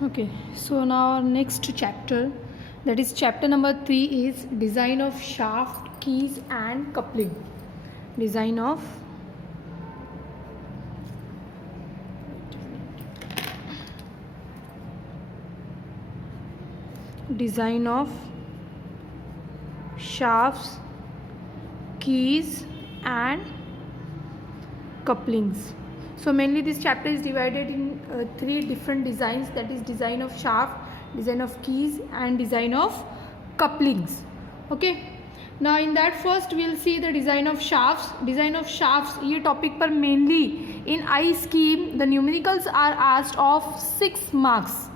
Okay, so now our next chapter, that is chapter number 3, is design of shaft, keys and coupling. Design of shafts, keys and couplings. So mainly this chapter is divided in 3 different designs, that is design of shaft, design of keys and design of couplings. Okay, now in that first we will see the design of shafts. Design of shafts ये topic पर mainly in I scheme the numericals are asked of 6 marks.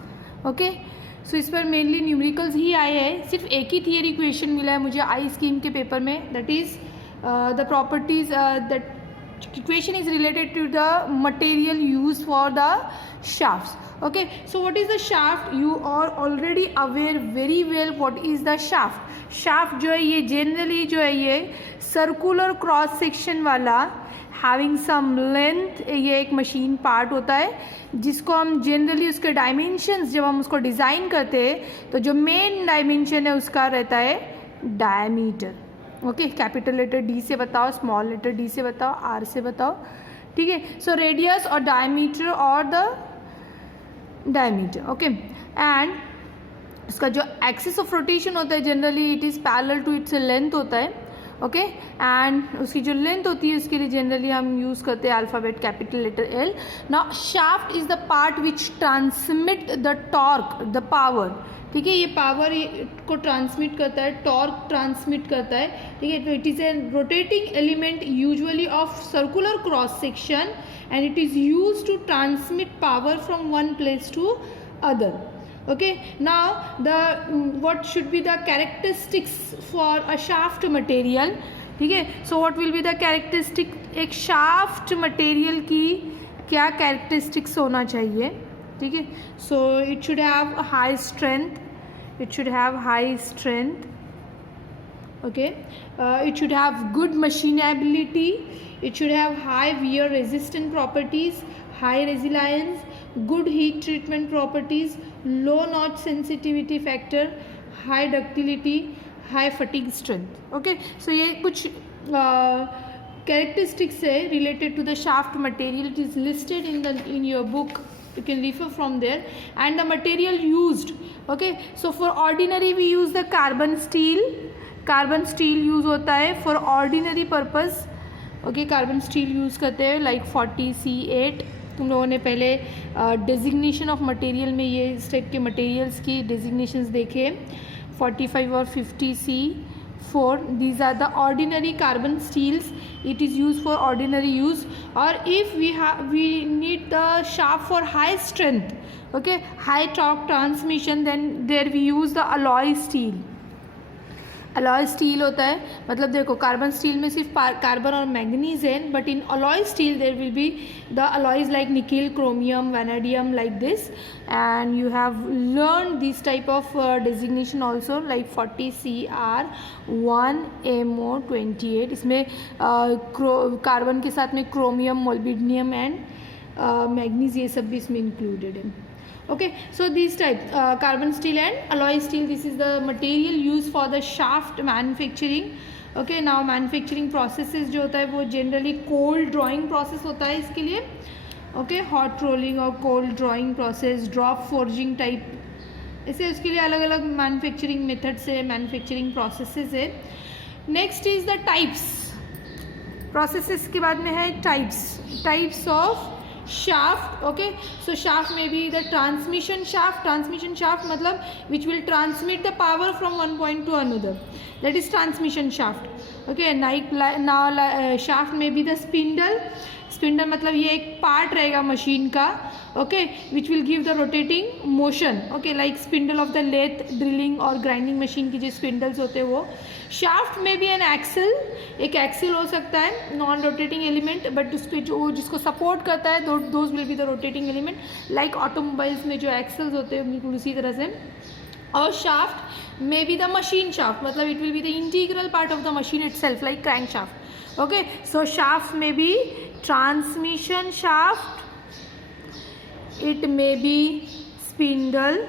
Okay, सो इस पर mainly numericals ही आए हैं. सिर्फ एक ही theory question मिला है मुझे आई स्कीम के पेपर में, that is the properties that question is related to the material used for the shafts. Okay, so what is the shaft? You are already aware very well what is the shaft. shaft जो है ये generally जो है ये circular cross section वाला having some length, ये एक machine part होता है जिसको हम जनरली उसके डायमेंशंस जब हम उसको डिज़ाइन करते हैं तो जो मेन डायमेंशन है उसका रहता है diameter. Okay, capital letter D से बताओ, स्मॉल लेटर डी से बताओ, आर से बताओ. ठीक है, सो रेडियस और डायमीटर और द डायमीटर. ओके, एंड उसका जो एक्सिस ऑफ रोटेशन होता है generally it is parallel to its length होता है. ओके, एंड उसकी जो लेंथ होती है उसके लिए जनरली हम यूज़ करते हैं alphabet capital letter L. Now shaft is the part which transmit the torque, the power. ठीक है, ये पावर को ट्रांसमिट करता है, टॉर्क ट्रांसमिट करता है. ठीक है, तो it is a rotating element usually of circular cross section and it is use to transmit power from one place to other. Okay, now the what should be the characteristics for a shaft material. ठीक है, so what will be the characteristic, एक shaft material की क्या characteristics होना चाहिए. ठीक है, so it should have a high strength, it should have high strength. Okay, it should have good machinability, it should have high wear resistant properties, high resilience, good heat treatment properties, low notch sensitivity factor, high ductility, high fatigue strength. Okay, so ये कुछ characteristics है related to the shaft material. It is listed in your book, you can refer from there. And the material used. Okay, so for ordinary we use the carbon steel. Carbon steel use होता है for ordinary purpose. Okay, carbon steel use करते हैं like 40C8. तुम लोगों ने पहले designation of material में ये इस टाइप के मटेरियल्स की डेजिग्नेशंस देखे. 45 और 50C4, these are the ordinary carbon steels. It is use for ordinary use. और if we need the shaft for high strength, okay, high torque transmission, then there we use the alloy steel. Alloy steel होता है, मतलब देखो carbon steel में सिर्फ carbon और manganese है, but in alloy steel there will be the alloys like nickel, chromium, vanadium, like this. And you have learn this type of designation also like 40Cr1MO28. इसमें carbon के साथ में chromium, molybdenum and manganese ये सब भी इसमें included है. Okay, so these type carbon steel and alloy steel, this is the material used for the shaft manufacturing. Okay, now manufacturing processes जो होता है वो generally cold drawing process होता है इसके लिए. Okay, hot rolling और cold drawing process, drop forging type, ऐसे उसके लिए अलग अलग manufacturing methods है, manufacturing processes है. Next is the types. Processes के बाद में है types of shaft. Okay, so shaft may be the transmission shaft मतलब which will transmit the power from one point to another, that is transmission shaft. Okay, now shaft may be the spindle मतलब ये एक part रहेगा machine का. Okay, which will give the rotating motion. Okay, like spindle of the lathe, drilling और grinding machine की जो spindles होते हैं वो. शाफ्ट में भी एन एक्सल, एक एक्सल हो सकता है नॉन रोटेटिंग एलिमेंट, बट उस पर जो जिसको सपोर्ट करता है those will be the rotating element, like automobiles में जो एक्सल्स होते हैं बिल्कुल उसी तरह से. और शाफ्ट में बी द मशीन शाफ्ट, मतलब it will be the integral part of the machine it self, like crank shaft. Okay, so shaft may be transmission shaft, it may be spindle,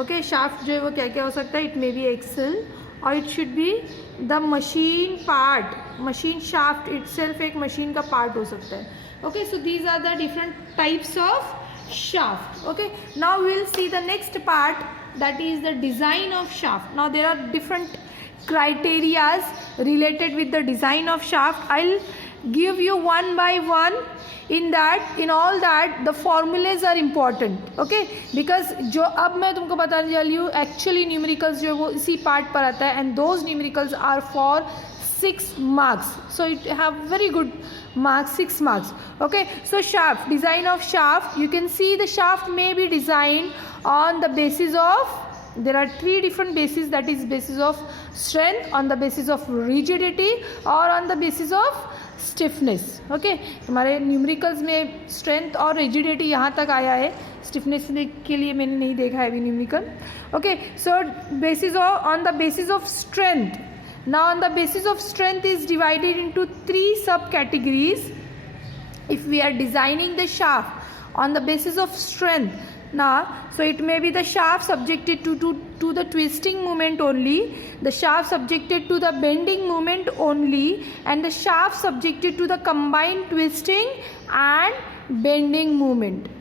okay, shaft जो है वो क्या क्या हो सकता है, it may be axle और it should be the machine part, machine shaft itself एक मशीन का पार्ट हो सकता है. Okay, so these are the different types of shaft. Okay, now we will see the next part, that is the design of shaft. Now there are different criterias related with the design of shaft. I'll give you one by one. In all that the formulas are important. Okay, because जो अब मैं तुमको बताने जा रही हूँ actually numericals जो है वो इसी part पर आता है, and those numericals are for 6 marks, so it have very good marks, 6 marks. Okay, so shaft, design of shaft, you can see the shaft may be designed on the basis of, there are 3 different bases, that is basis of strength, on the basis of rigidity or on the basis of stiffness. Okay, हमारे numericals में strength और rigidity यहाँ तक आया है, stiffness के लिए मैंने नहीं देखा है अभी numerical. Okay, so basis on the basis of strength. Now on the basis of strength is divided into 3 subcategories. If we are designing the shaft on the basis of strength, now so it may be the shaft subjected to the twisting moment only, the shaft subjected to the bending moment only, and the shaft subjected to the combined twisting and bending moment.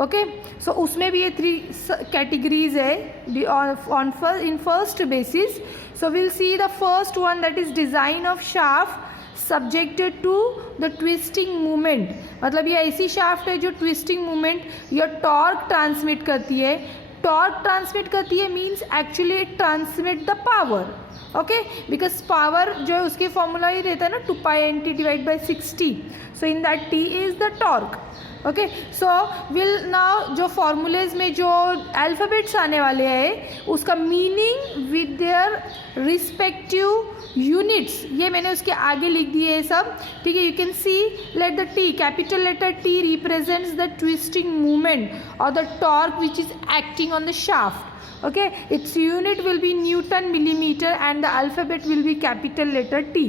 Okay, so उसमें भी ये 3 categories है on in first basis. So will see the first one, that is design of shaft subjected to the twisting movement. मतलब ये ऐसी shaft है जो twisting movement या टॉर्क ट्रांसमिट करती है. टॉर्क ट्रांसमिट करती है means actually it transmit the power. Okay, because power जो है उसके फॉर्मूला ही रहता है ना 2π/nt divide by 60. So in that t is the torque. Okay, so will now जो फॉर्मूलेज में जो अल्फ़ाबेट्स आने वाले हैं उसका meaning with their respective units, ये मैंने उसके आगे लिख दिए है सब. ठीक है, you can see let the T, capital letter T represents the twisting movement और the torque which is acting on the shaft. Okay, its unit will be Newton millimeter and the alphabet will be capital letter T.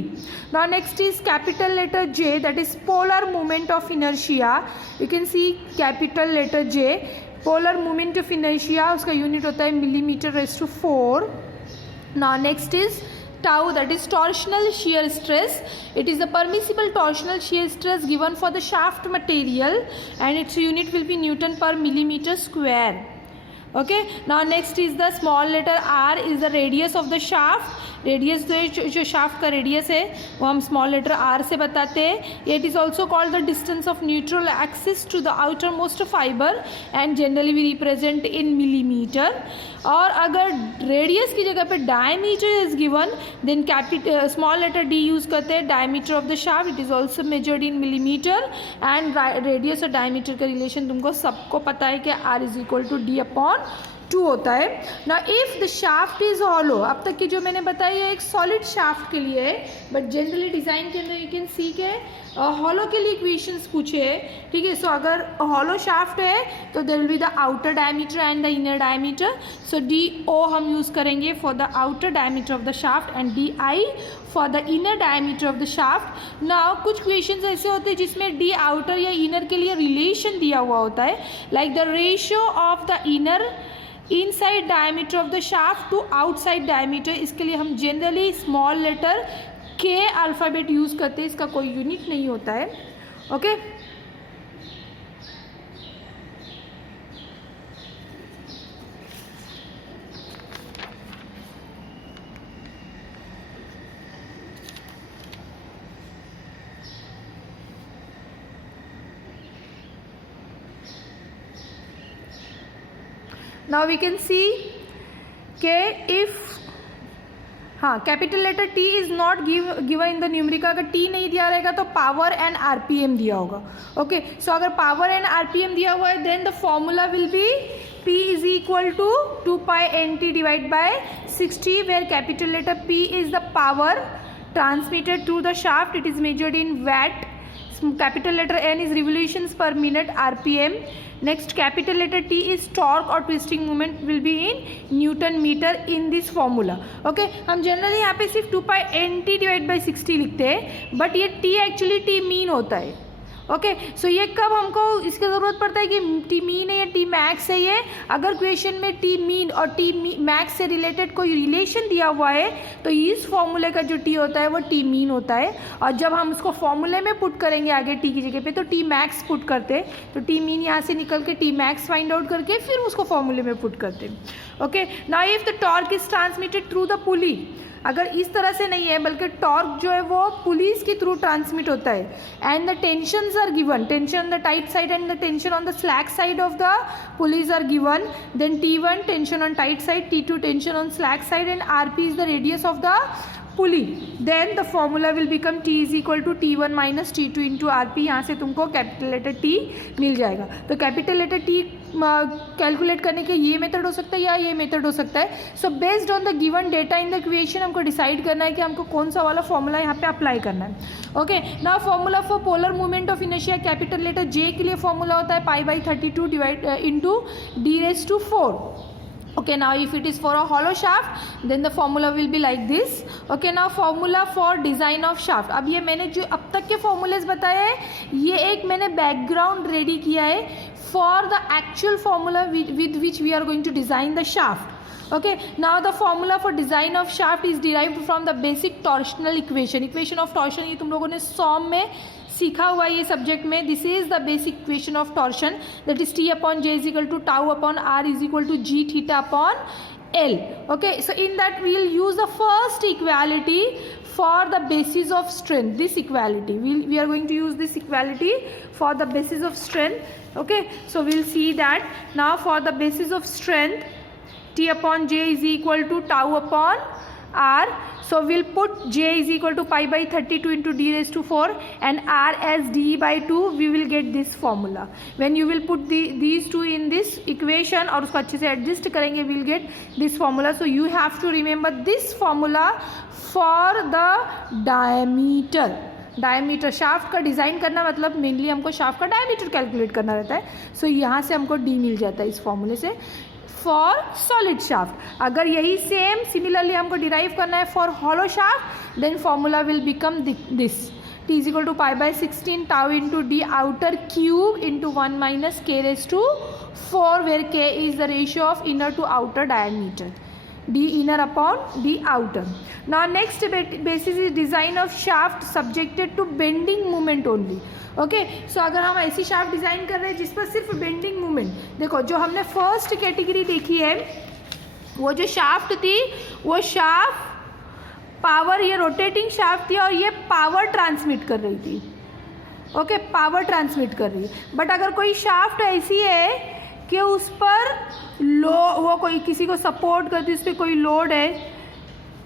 Now next is capital letter J, that is polar moment of inertia. You can see capital letter J, polar moment of inertia, उसका unit होता है millimeter raised to 4. Now next is tau, that is torsional shear stress. It is the permissible torsional shear stress given for the shaft material and its unit will be Newton per millimeter square. Okay, now next is the small letter r is the radius of the shaft. Radius जो shaft का radius है वो हम small letter r से बताते हैं. It is also called the distance of neutral axis to the outer most fibre and generally we represent in millimetre. और अगर रेडियस की जगह पे diameter is given then small letter d use करते हैं. Diameter of the shaft it is also measured in millimetre and radius और diameter का relation तुमको सबको पता है कि r is equal to d/2 होता है. ना if the shaft is hollow, अब तक की जो मैंने बताई है एक सॉलिड शाफ्ट के लिए है, बट जनरली डिज़ाइन के अंदर यू कैन सी के हॉलो के लिए इक्वेशंस पूछे है. ठीक है, सो अगर हॉलो शाफ्ट है तो there will be the outer diameter and the inner diameter. So DO हम यूज़ करेंगे for the outer diameter of the shaft and DI for the inner diameter of the shaft. Now कुछ questions ऐसे होते हैं जिसमें D outer या inner के लिए रिलेशन दिया हुआ होता है, like the ratio of the inner inside diameter of the shaft to outside diameter. इसके लिए हम generally small letter K alphabet use करते हैं, इसका कोई यूनिट नहीं होता है. Okay, now we can see K if हाँ capital letter T is not given in the numerical. अगर T नहीं दिया रहेगा तो पावर एंड RPM दिया होगा. ओके, सो अगर पावर एंड RPM दिया हुआ है then the formula will be P is equal to 2π/nt divide by 60 where capital letter P is the power transmitted through the shaft. It is measured in watt. Capital letter N is revolutions per minute RPM. Next capital letter T is torque or twisting moment will be in Newton meter in this formula. Okay, हम generally यहाँ पे सिर्फ 2π/nt divide by 60 लिखते हैं, but ये T actually T mean होता है. Okay, so ये कब हमको इसकी ज़रूरत पड़ता है कि टी मीन है या टी मैक्स है। ये अगर क्वेश्चन में टी मीन और टी मैक्स से रिलेटेड कोई रिलेशन दिया हुआ है तो इस फॉर्मूले का जो टी होता है वो टी मीन होता है, और जब हम उसको फॉर्मूले में पुट करेंगे आगे टी की जगह पे तो टी मैक्स पुट करते, तो टी मीन यहाँ से निकल के टी मैक्स फाइंड आउट करके फिर उसको फॉर्मूले में पुट करते। Okay, now if the torque is transmitted through the पुली, अगर इस तरह से नहीं है बल्कि टॉर्क जो है वो पुलीज के थ्रू ट्रांसमिट होता है, and the tensions are given, tension on the tight side and the tension on the slack side of the pulleys are given, then T1 tension on tight side, T2 tension on slack side and RP is the radius of the pulley, then the formula will become T is equal to T1 minus T2 into RP। यहाँ से तुमको capital letter T मिल जाएगा। तो capital letter T calculate करने के ये method हो सकता है या ये मेथड हो सकता है। So based on the given data in the equation हमको डिसाइड करना है कि हमको कौन सा वाला फॉर्मूला यहाँ पे अप्लाई करना है। Okay, now formula for polar movement of inertia, capital letter J के लिए फॉर्मूला होता है π/32 divide into d⁴। Okay, now if it is for a hollow shaft then the formula will be like this. Okay, now formula for design of shaft, अब ये मैंने जो अब तक के formulas बताए हैं ये एक मैंने background ready किया है for the actual formula with which we are going to design the shaft. Okay, now the formula for design of shaft is derived from the basic torsional equation. Equation of torsion ये तुम लोगों ने SOM में सीखा हुआ है ये subject में। This is the basic equation of torsion, that is T upon J is equal to tau upon R is equal to G theta upon L. Okay, so in that we will use the first equality for the basis of strength. This equality we are going to use this equality for the basis of strength. Okay, so we'll see that now for the basis of strength T upon J is equal to tau upon R. So we'll put J is equal to π/32 into d⁴ and R as d/2. We will get this formula. When you will put these two in this equation और उसको अच्छे से adjust करेंगे, we'll get this formula. So you have to remember this formula for the diameter. Diameter shaft का design करना मतलब mainly हमको shaft का डायमीटर कैलकुलेट करना रहता है। सो यहाँ से हमको D मिल जाता है इस फॉर्मूले से फॉर सॉलिड शाफ्ट। अगर यही सेम सिमिलरली हमको डिराइव करना है for hollow shaft then formula will become this T is equal to π/16 tau into D outer cube into 1 minus K⁴ where K is the ratio of inner to outer diameter, D inner upon D outer. Now next basis is design of shaft subjected to bending moment only. Okay, so अगर हम ऐसी shaft design कर रहे हैं जिस पर सिर्फ bending movement, देखो जो हमने फर्स्ट कैटेगरी देखी है वो जो शाफ्ट थी वो शाफ्ट पावर, ये रोटेटिंग शाफ्ट थी और ये पावर ट्रांसमिट कर रही थी। ओके, पावर ट्रांसमिट कर रही है। बट अगर कोई शाफ्ट ऐसी है कि उस पर वो कोई किसी को सपोर्ट करती है, उस पर कोई लोड है,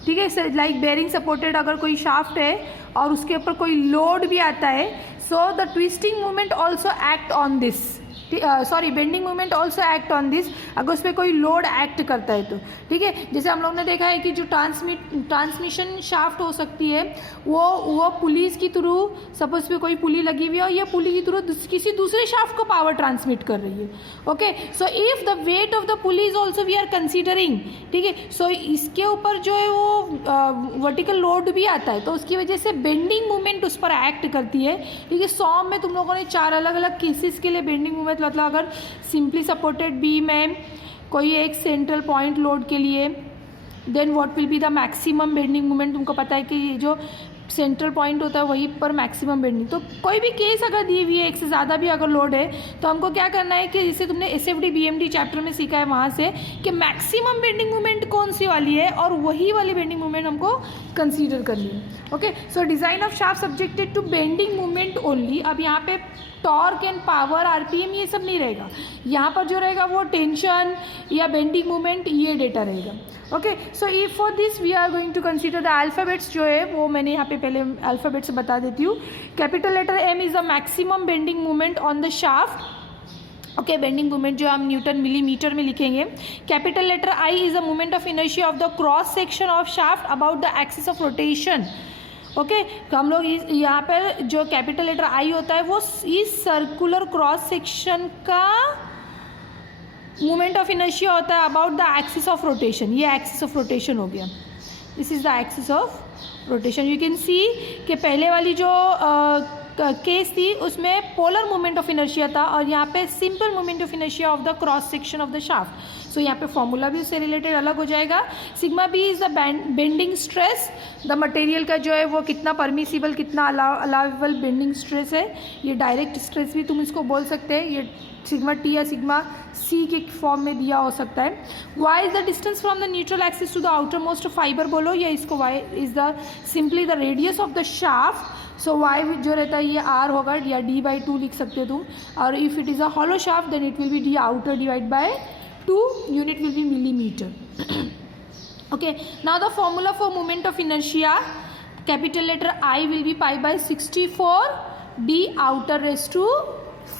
ठीक है, लाइक बेरिंग सपोर्टेड अगर कोई शाफ्ट है और उसके ऊपर कोई लोड भी आता है, so the twisting movement also act on this, sorry bending movement also act on this, अगर उस पर कोई लोड एक्ट करता है तो, ठीक है। जैसे हम लोग ने देखा है कि जो ट्रांसमिशन शाफ्ट हो सकती है वो पुलिस की थ्रू, सपोज पे कोई पुली लगी हुई है और ये पुली की थ्रू किसी दूसरे शाफ्ट को पावर ट्रांसमिट कर रही है। Okay, so if the weight of the pulley is also we are considering, ठीक है, सो इसके ऊपर जो है वो वर्टिकल लोड भी आता है तो उसकी वजह से बेंडिंग मूवमेंट उस पर एक्ट करती है, ठीक है। SOM में तुम लोगों ने 4 अलग अलग केसेस के लिए बेंडिंग मूवमेंट, मतलब अगर सिंपली सपोर्टेड बीम है कोई एक सेंट्रल पॉइंट लोड के लिए, then what will be the maximum bending movement, तुमको पता है कि ये जो सेंट्रल पॉइंट होता है वहीं पर मैक्सिमम बेंडिंग। तो कोई भी केस अगर दी हुई है, एक से ज़्यादा भी अगर लोड है, तो हमको क्या करना है कि जैसे तुमने SFD BMD चैप्टर में सीखा है वहाँ से कि मैक्सिमम बेंडिंग मूवमेंट कौन सी वाली है और वही वाली बेंडिंग मूवमेंट हमको कंसीडर करनी है। Okay, so design of shaft subjected to bending movement only. अब यहाँ पे टॉर्क एंड पावर, RPM ये सब नहीं रहेगा, यहाँ पर जो रहेगा वो टेंशन या बेंडिंग मूवमेंट ये डेटा रहेगा। Okay, so if for this we are going to consider the alphabets, जो है वो मैंने यहाँ पे पहले अल्फ़ाबेट्स बता देती हूँ। Capital letter M is the maximum bending movement on the shaft. Okay, bending movement जो हम न्यूटन मिलीमीटर में लिखेंगे। Capital letter I is the movement of inertia of the cross section of shaft about the axis of rotation. Okay, तो हम लोग यहाँ पर जो कैपिटल लेटर I होता है वो इस सर्कुलर क्रॉस सेक्शन का मूवमेंट ऑफ इनर्शिया होता है about the axis of rotation. ये एक्सिस ऑफ रोटेशन हो गया, this is the axis of rotation. You can सी कि पहले वाली जो केस थी उसमें पोलर मोमेंट ऑफ इनर्शिया था और यहाँ पे simple moment of inertia of the cross section of the shaft. So यहाँ पे फॉर्मूला भी उससे रिलेटेड अलग हो जाएगा। Sigma B is the bending stress, the material का जो है वो कितना परमिसिबल, कितना अलाउेबल बेंडिंग स्ट्रेस है। ये डायरेक्ट स्ट्रेस भी तुम इसको बोल सकते हैं, ये सिग्मा टी या सिग्मा सी के फॉर्म में दिया हो सकता है। Y is the distance from the neutral axis to the outer most fiber बोलो, या इसको Y is the simply the radius of the shaft. So Y जो रहता है ये आर होगा या d/2 लिख सकते हो तुम। और if it is a hollow shaft then it will be d outer divide by 2, unit will be millimeter. Okay, now the formula for moment of inertia, capital letter I will be pi by 64 d outer raised to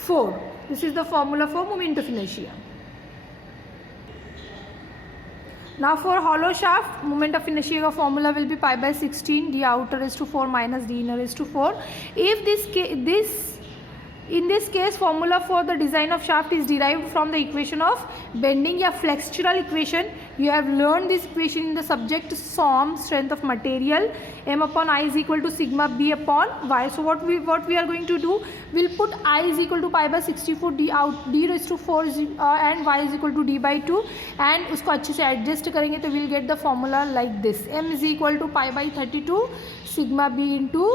4. This is the formula for moment of inertia. Now for hollow shaft, moment of inertia का formula will be pi by 16 d outer raised to 4 minus d inner raised to 4. If in this case formula for the design of shaft is derived from the equation of bending या flexural equation. You have learned this equation in the subject SOM, strength of material. M upon I is equal to sigma B upon Y. So what we are going to do, we'll put I is equal to pi by 64 d raised to 4 and Y is equal to d/2 and उसको अच्छे से adjust करेंगे तो we'll get the formula like this. M is equal to pi by 32 sigma B into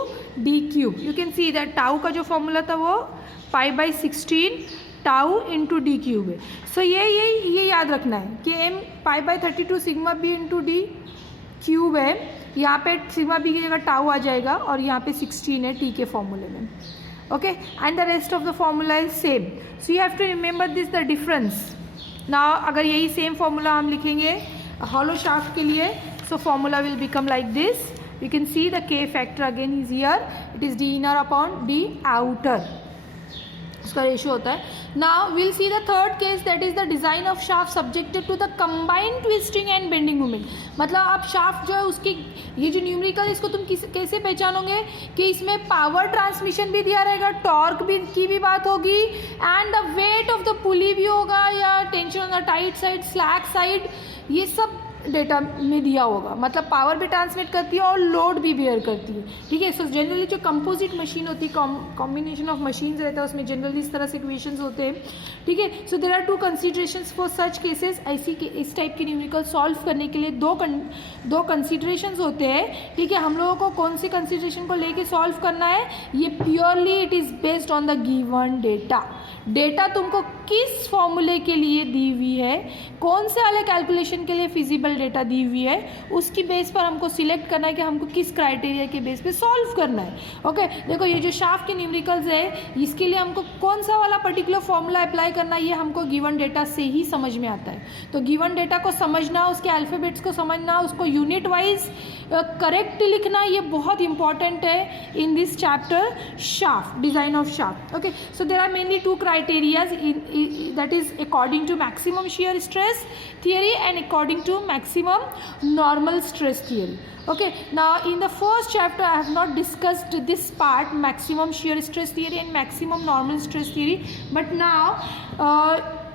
d cube. You can see that tau का जो formula था वो pi by 16 tau into D cube है। सो ये याद रखना है कि M pi by 32 sigma B into D cube है। यहाँ पे सिग्मा बी की जगह टाउ आ जाएगा और यहाँ पे 16 है टी के फॉर्मूले में। Okay, and the rest of the formula is same. So you have to remember this the difference. Now अगर यही सेम फॉर्मूला हम लिखेंगे हॉलो शाफ्ट के लिए, so formula will become like this. You can see the K factor again is here, it is D inner upon D outer, उसका ratio होता है। Now will see the third case, that is the design of shaft subjected to the combined twisting and bending movement. मतलब आप shaft जो है उसकी ये जो न्यूमेरिकल, इसको तुम कैसे पहचानोगे कि इसमें पावर ट्रांसमिशन भी दिया रहेगा, टॉर्क भी की भी बात होगी and the weight of the पुली भी होगा या tension on the tight side, slack side, ये सब डेटा में दिया होगा। मतलब पावर भी ट्रांसमिट करती है और लोड भी बेयर करती है। ठीक है, सो जनरली जो कंपोजिट मशीन होती है, कॉम्बिनेशन ऑफ मशीन्स रहता है, उसमें जनरली इस तरह से इक्वेशंस होते हैं। ठीक है, so there are 2 considerations for such cases. इस टाइप के न्यूमेरिकल सॉल्व करने के लिए दो कंसीडरेशंस होते हैं। ठीक है, हम लोगों को कौन सी कंसीडरेशन को लेके सॉल्व करना है, ये purely it is based on the given data तुमको किस फॉर्मूले के लिए दी हुई है, कौन से वाले कैलकुलेशन के लिए फिजिबल डेटा दी हुई है, उसकी बेस पर हमको सिलेक्ट करना है कि हमको किस क्राइटेरिया के बेस पे सॉल्व करना है। ओके, देखो ये जो शाफ्ट के न्यूमेरिकल्स है, इसके लिए हमको कौन सा वाला पर्टिकुलर फॉर्मूला अप्लाई करना है, ये हमको गिवन डेटा से ही समझ में आता है। तो गिवन डेटा को समझना, उसके अल्फ़ाबेट्स को समझना, उसको यूनिट वाइज करेक्ट लिखना, ये बहुत इंपॉर्टेंट है in this chapter shaft, design of shaft. Okay, so there are mainly 2 criterias that is according to maximum shear stress theory and according to maximum normal stress theory. Okay, now in the first chapter I have not discussed this part, maximum shear stress theory and maximum normal stress theory, but now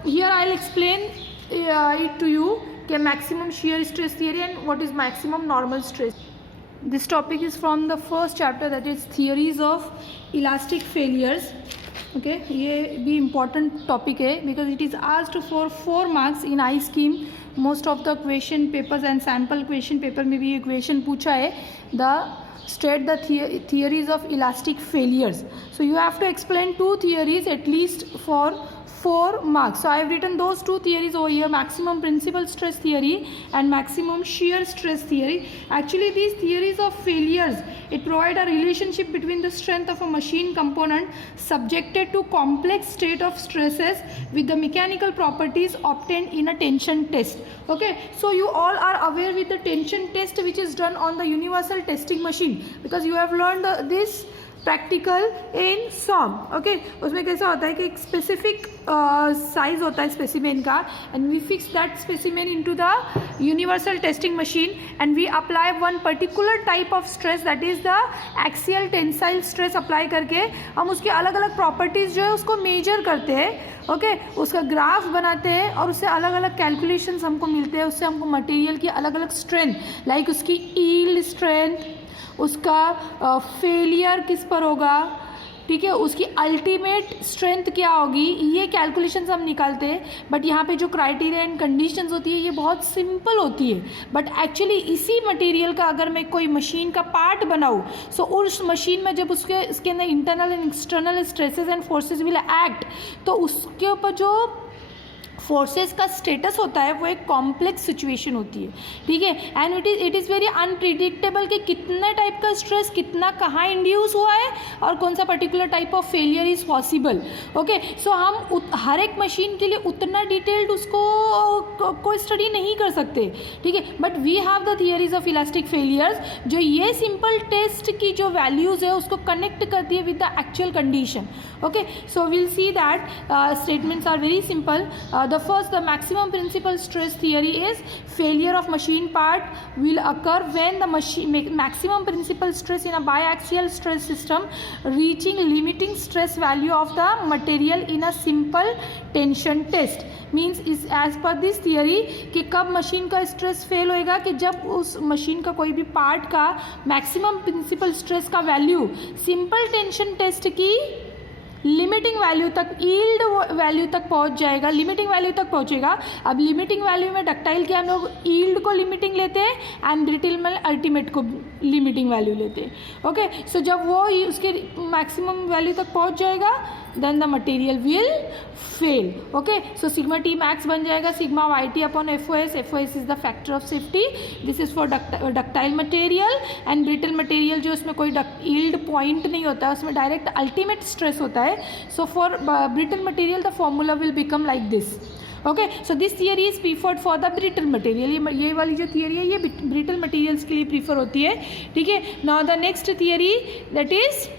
here I'll explain it to you कि maximum shear stress theory and what is maximum normal stress. This topic is from the first chapter, that is theories of elastic failures. Okay, ये भी important topic है because it is asked for 4 marks in I scheme. Most of the question papers and sample question paper में भी ये question पूछा है, the state the theories of elastic failures. So you have to explain 2 theories at least for 4 marks. So I have written those 2 theories over here, maximum principal stress theory and maximum shear stress theory. Actually these theories of failures, it provide a relationship between the strength of a machine component subjected to complex state of stresses with the mechanical properties obtained in a tension test. Okay, so you all are aware with the tension test which is done on the universal testing machine because you have learned this practical in SOM. Okay, उसमें कैसा होता है कि एक specific size होता है specimen का and we fix that specimen into the universal testing machine and we apply one particular type of stress, that is the axial tensile stress apply करके हम उसकी अलग अलग प्रॉपर्टीज़ जो है उसको मेजर करते हैं। ओके, उसका ग्राफ बनाते हैं और उससे अलग अलग कैलकुलेशंस हमको मिलते हैं, उससे हमको मटेरियल की अलग अलग स्ट्रेंथ, लाइक उसकी यील्ड स्ट्रेंथ, उसका फेलियर किस पर होगा, ठीक है, उसकी अल्टीमेट स्ट्रेंथ क्या होगी, ये कैलकुलेशंस हम निकालते हैं, बट यहाँ पे जो क्राइटेरिया एंड कंडीशंस होती है ये बहुत सिंपल होती है, बट एक्चुअली इसी मटेरियल का अगर मैं कोई मशीन का पार्ट बनाऊँ, सो उस मशीन में जब उसके अंदर internal and external stresses and forces will act, तो उसके ऊपर जो फोर्सेस का स्टेटस होता है वो एक कॉम्प्लेक्स सिचुएशन होती है, ठीक है, and it is very unpredictable कि कितना टाइप का स्ट्रेस कितना कहाँ इंड्यूस हुआ है और कौन सा particular type of failure is possible. Okay, so हम हर एक मशीन के लिए उतना डिटेल्ड उसको कोई स्टडी नहीं कर सकते, ठीक है, but we have the theories of elastic failures, जो ये सिंपल टेस्ट की जो वैल्यूज़ है उसको कनेक्ट करती है with the actual condition. Okay, so will see that statements are very simple. The first, the maximum principal stress theory is failure of machine part will occur when the maximum principal stress in a biaxial stress system reaching limiting stress value of the material in a simple tension test. Means इस as per this theory कि कब machine का stress fail होएगा, कि जब उस machine का कोई भी पार्ट का मैक्सिमम प्रिंसिपल स्ट्रेस का वैल्यू सिंपल टेंशन टेस्ट की लिमिटिंग वैल्यू तक, यील्ड वैल्यू तक पहुंच जाएगा, लिमिटिंग वैल्यू तक पहुंचेगा. अब लिमिटिंग वैल्यू में डक्टाइल के हम लोग यील्ड को लिमिटिंग लेते हैं एंड ब्रिटिल में अल्टीमेट को लिमिटिंग वैल्यू लेते हैं. ओके, सो जब वो उसके मैक्सिमम वैल्यू तक पहुंच जाएगा then the material will fail. Okay, so sigma T max बन जाएगा sigma Y T upon F O S. F O S is the factor of safety. This is for ductile material and brittle material जो उसमें कोई yield point नहीं होता है, उसमें direct ultimate stress होता है. So for brittle material the formula will become like this. Okay, so this theory is preferred for the brittle material. ये वाली जो theory है ये brittle materials के लिए prefer होती है, ठीक है. Now the next theory that is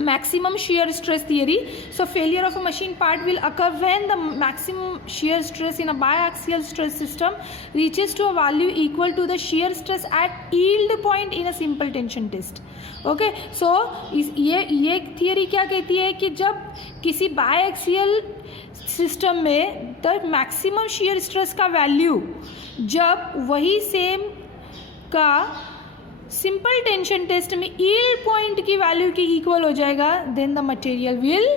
maximum shear stress theory. So failure of a machine part will occur when the maximum shear stress in a biaxial stress system reaches to a value equal to the shear stress at yield point in a simple tension test. Okay, so ये theory क्या कहती है कि जब किसी biaxial system में the maximum shear stress का value जब वही सेम का सिंपल टेंशन टेस्ट में यील्ड पॉइंट की वैल्यू के इक्वल हो जाएगा then the material will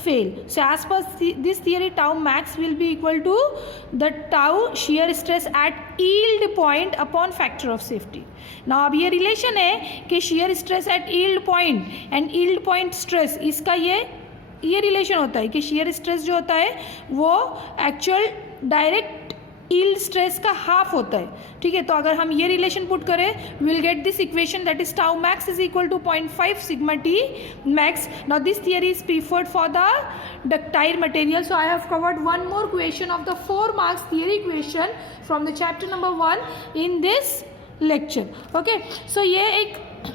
fail. So as per this theory tau max will be equal to the tau shear stress at yield point upon factor of safety. Now अब ये relation है कि shear stress at yield point and yield point stress, इसका ये relation होता है कि shear stress जो होता है वो एक्चुअल डायरेक्ट यील्ड स्ट्रेस का हाफ होता है, ठीक है. तो अगर हम ये रिलेशन पुट करें will get this equation that is tau max is equal to 0.5 sigma T max. Now this theory is preferred for the ductile material. So I have covered one more question of the 4 marks theory question from the chapter number 1 in this lecture. Okay, so ये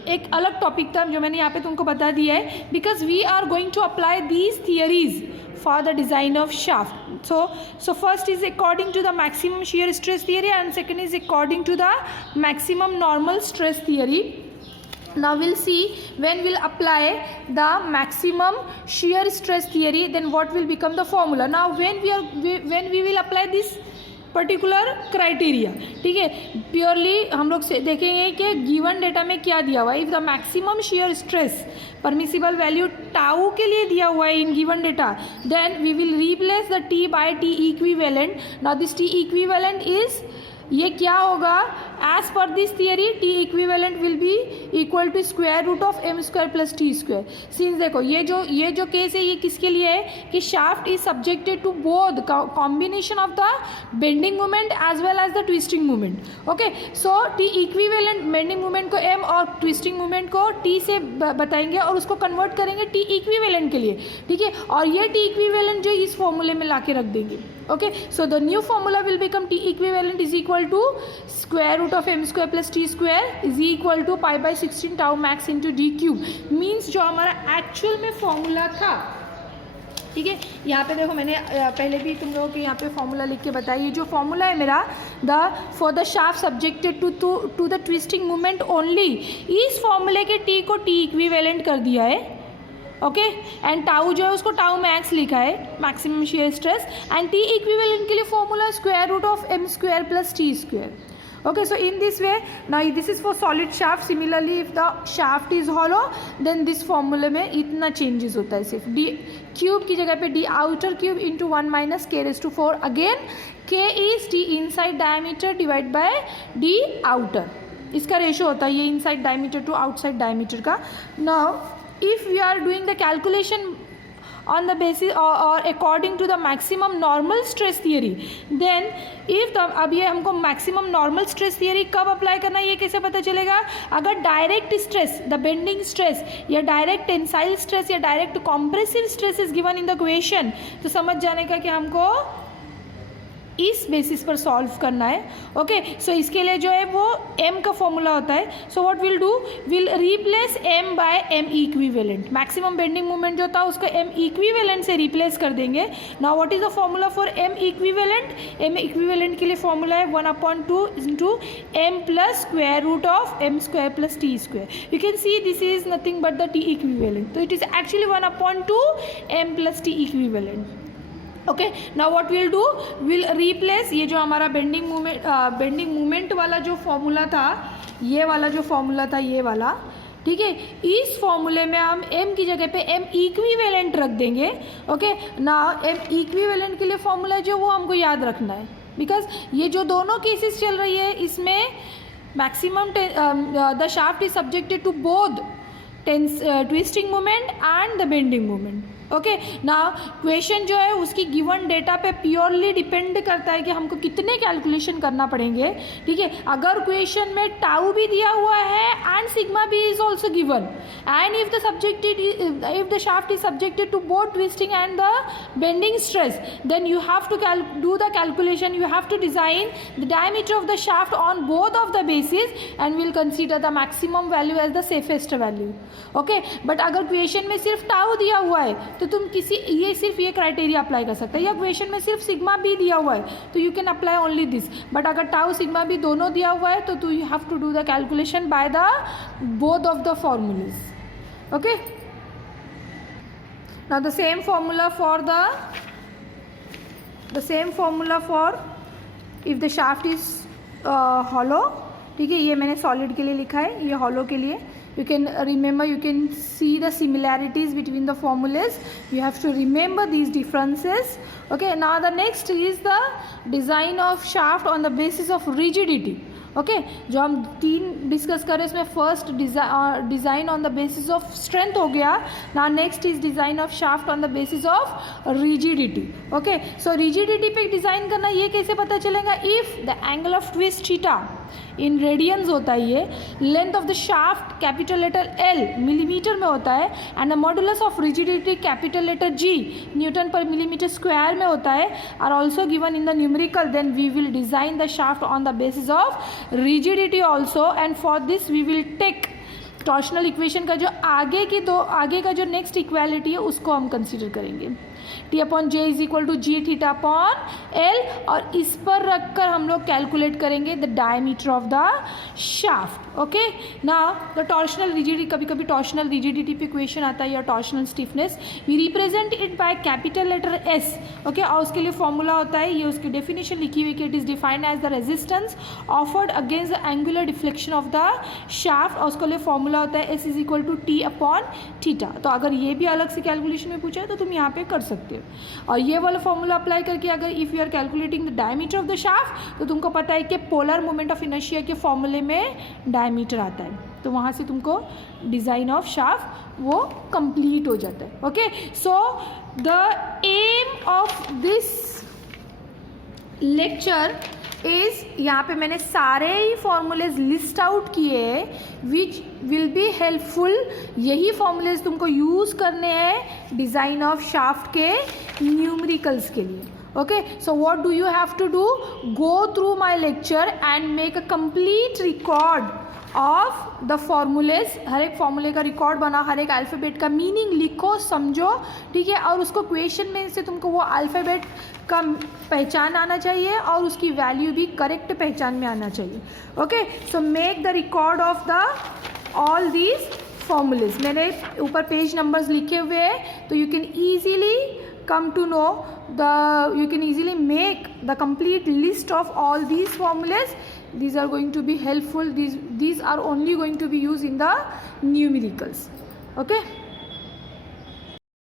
एक अलग topic था जो मैंने यहाँ पे तुमको बता दिया है, because we are going to apply these theories for the design of shaft. So first is according to the maximum shear stress theory and second is according to the maximum normal stress theory. Now we'll see when we'll apply the maximum shear stress theory then what will become the formula. Now when we will apply this particular criteria, ठीक है, purely हम लोग से देखेंगे कि given data में क्या दिया हुआ है. If the maximum shear stress permissible value tau के लिए दिया हुआ है in given data then we will replace the T by T equivalent. Now this T equivalent is ये क्या होगा as per this theory T equivalent will be equal to square root of M square plus T square. Since देखो ये जो case है ये किसके लिए है कि shaft is subjected to both combination of the bending moment as well as the twisting moment. Okay, so T equivalent bending moment को एम और ट्विस्टिंग मोमेंट को टी से बताएंगे और उसको कन्वर्ट करेंगे टी इक्विवेलेंट के लिए, ठीक है, और ये टी इक्विवेलेंट जो इस फॉर्मूले में ला के रख देंगे. Okay, so the new formula will become T equivalent is equal to square root of m square plus t square is equal to pi by 16 tau max into d cube. Means जो हमारा actual में formula था, ठीक है, यहाँ पे देखो मैंने पहले भी तुम लोगों के यहाँ पे फॉर्मूला लिख के बताया. ये जो फॉर्मूला है मेरा for the shaft subjected to the twisting movement only, इस फॉर्मूले के टी को टी इक्विवेलेंट कर दिया है. ओके, एंड टाउ जो है उसको टाउ मैक्स लिखा है maximum shear stress and T equivalent के लिए formula square root of M square plus T square. Okay, so in this way, now this is for solid shaft. Similarly, if the shaft is hollow, then this formula में इतना changes होता है सिर्फ d cube की जगह पे d outer cube into 1 minus k raised to 4. Again, k is d inside diameter divided by d outer. इसका ratio होता है ये inside diameter to outside diameter का. Now, if we are doing the calculation on the basis or according to the maximum normal stress theory, then if the अब ये हमको maximum normal stress theory कब apply करना है ये कैसे पता चलेगा? अगर direct stress, the bending stress या डायरेक्ट टेंसाइल स्ट्रेस या direct compressive stress is given in the question, तो समझ जाने का कि हमको इस बेसिस पर सॉल्व करना है. ओके, सो इसके लिए जो है वो m का फॉर्मूला होता है. So what will do, will replace m by m equivalent. Maximum bending moment जो था उसको m इक्विवेलेंट से रिप्लेस कर देंगे. Now what is the formula for m equivalent? m equivalent के लिए फॉर्मूला है 1/2 into m plus square root of m square plus t square. You can see this is nothing but the t equivalent. तो it is actually 1/2 m plus t equivalent. Okay, now what will do, will replace ये जो हमारा bending movement वाला जो formula था, ये वाला जो फॉर्मूला था, ये वाला, ठीक है, इस फॉर्मूले में हम m की जगह पे m इक्विवेलेंट रख देंगे. ओके, ना m इक्विवेलेंट के लिए फॉर्मूला जो वो हमको याद रखना है, बिकॉज ये जो दोनों केसेस चल रही है इसमें maximum the shaft is subjected to both twisting moment and the bending moment. Okay, ना क्वेश्चन जो है उसकी गिवन डेटा पे प्योरली डिपेंड करता है कि हमको कितने कैलकुलेशन करना पड़ेंगे. ठीक है, अगर क्वेश्चन में टाउ भी दिया हुआ है and sigma B is also given and if the shaft is subjected to both twisting and the bending stress, then you have to do the calculation. You have to design the diameter of the shaft on both of the basis and will consider the maximum value as the safest value. Okay, but अगर question में सिर्फ tau दिया हुआ है तो तुम सिर्फ ये क्राइटेरिया अप्लाई कर सकते हैं, या क्वेश्चन में सिर्फ सिग्मा बी दिया हुआ है तो you can apply only this. But अगर टाउ सिग्मा बी दोनों दिया हुआ है तो you have to do the calculation by the both of the formulas. Okay, now the same formula for if the shaft is hollow. ठीक है, ये मैंने सॉलिड के लिए लिखा है, ये हॉलो के लिए. You can remember, you can see the similarities between the formulas. You have to remember these differences. Okay, now the next is the design of shaft on the basis of rigidity. Okay, जो हम 3 discuss करें इसमें first design on the basis of strength हो गया. ना next is design of shaft on the basis of rigidity. Okay, so rigidity पे design करना ये कैसे पता चलेगा? If the angle of twist theta in radians होता है, ये length of the shaft capital letter L millimeter में होता है and the modulus of rigidity capital letter G newton पर मिलीमीटर स्क्वायर में होता है, are also given in the numerical. Then we will design the shaft on the basis of rigidity also, and for this we will take torsional equation का जो आगे का जो next equality है उसको हम कंसीडर करेंगे. T upon J is equal to G theta upon L, और इस पर रखकर हम लोग कैलकुलेट करेंगे the diameter of the shaft. Okay, ना द टॉर्शनल रिजिडिटी, कभी कभी टॉर्शनल रिजिडिटी पे क्वेश्चन आता है या torsional stiffness. We represent it by capital letter S. Okay, और उसके लिए फॉर्मूला होता है, ये उसकी डेफिनेशन लिखी हुई कि it is defined as the resistance offered against the angular deflection of the shaft, और उसके लिए फॉर्मूला होता है S is equal to T upon theta. तो अगर ये भी अलग से कैलकुलेशन में पूछा है तो तुम यहाँ पे कर सकते हो. और ये वाला फॉर्मूला अप्लाई करके अगर if you are calculating the diameter of the shaft तो तुमको पता है कि पोलर मोमेंट ऑफ इनर्शिया के फॉर्मूले में डायमीटर आता है, तो वहाँ से तुमको डिज़ाइन ऑफ शाफ्ट वो कंप्लीट हो जाता है. Okay, so the aim of this lecture is, यहाँ पे मैंने सारे ही फॉर्मूलेज लिस्ट आउट किए हैं विच विल बी हेल्पफुल. यही फॉर्मूलेज तुमको यूज़ करने हैं डिज़ाइन ऑफ शाफ्ट के न्यूमेरिकल्स के लिए. Okay, so what do you have to do, go through my lecture and make a complete record of the formulae. हर एक फॉर्मूले का रिकॉर्ड बना, हर एक अल्फ़ाबेट का मीनिंग लिखो, समझो. ठीक है, और उसको क्वेश्चन में से तुमको वो अल्फ़ाबेट का पहचान आना चाहिए और उसकी वैल्यू भी करेक्ट पहचान में आना चाहिए. Okay, so make the record of the all these formulas. मैंने ऊपर पेज नंबर्स लिखे हुए हैं, तो you can easily come to know you can easily make the complete list of all these formulas these are going to be helpful. These are only going to be used in the numericals. Okay.